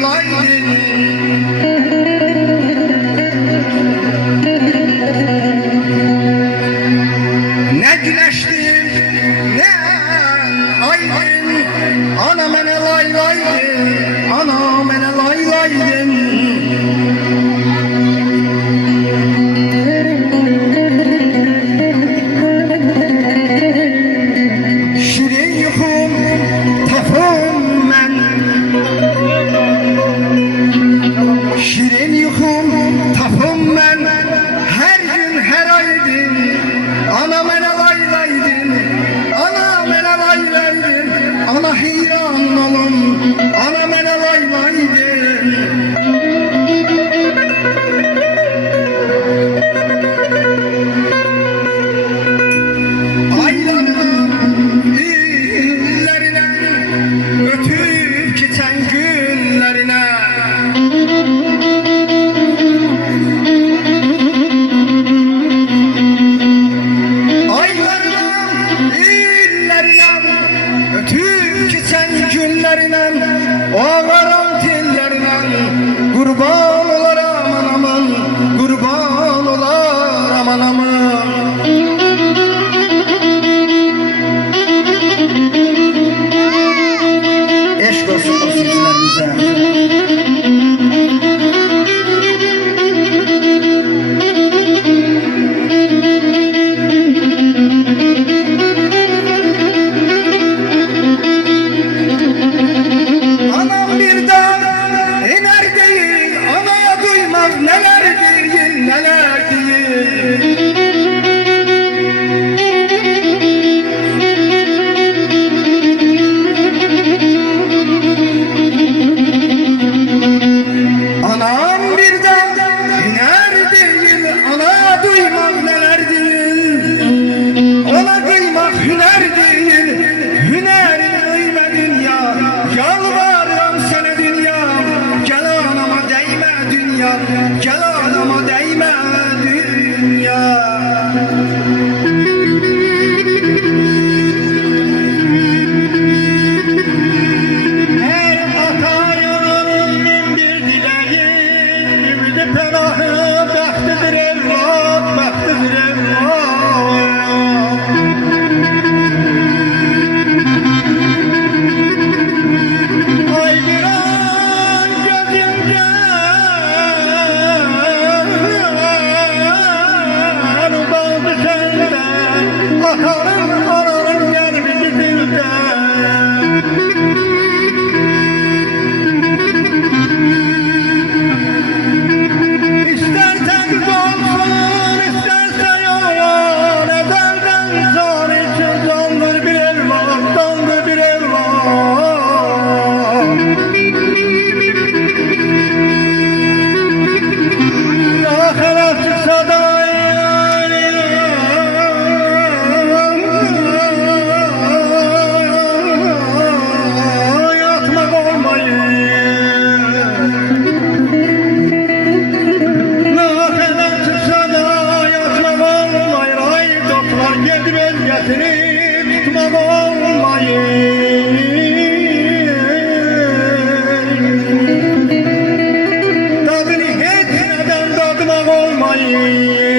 lay laydın. Ne güneştin ne aydın, ana mene lay laydın, ana mene lay laydın. Şirin yuxum tapım mən, şirin yuxum tapım mən, hər gün hər aydın, ana mənə lay laydın, ana mənə lay laydın, ana heyran olum, ana mənə lay laydın. O qaram tellərindən qurban olar aman aman, qurban olar aman aman. Eşq olsun o sizlərimizə. Gel anama değme dünya. Her atayın min bir dileği, ümidi penahı, bəxtidir evlat, bəxtidir evlat. Ay bir an gözümce atarım ararım yer bizi dilden. İstersen olsun, istersen yalan, ezelden zar için candır bir evlat, candır bir evlat. Ahiret çıksa da tutmak olmayın. Tadını hiç neden tatmak olmayın.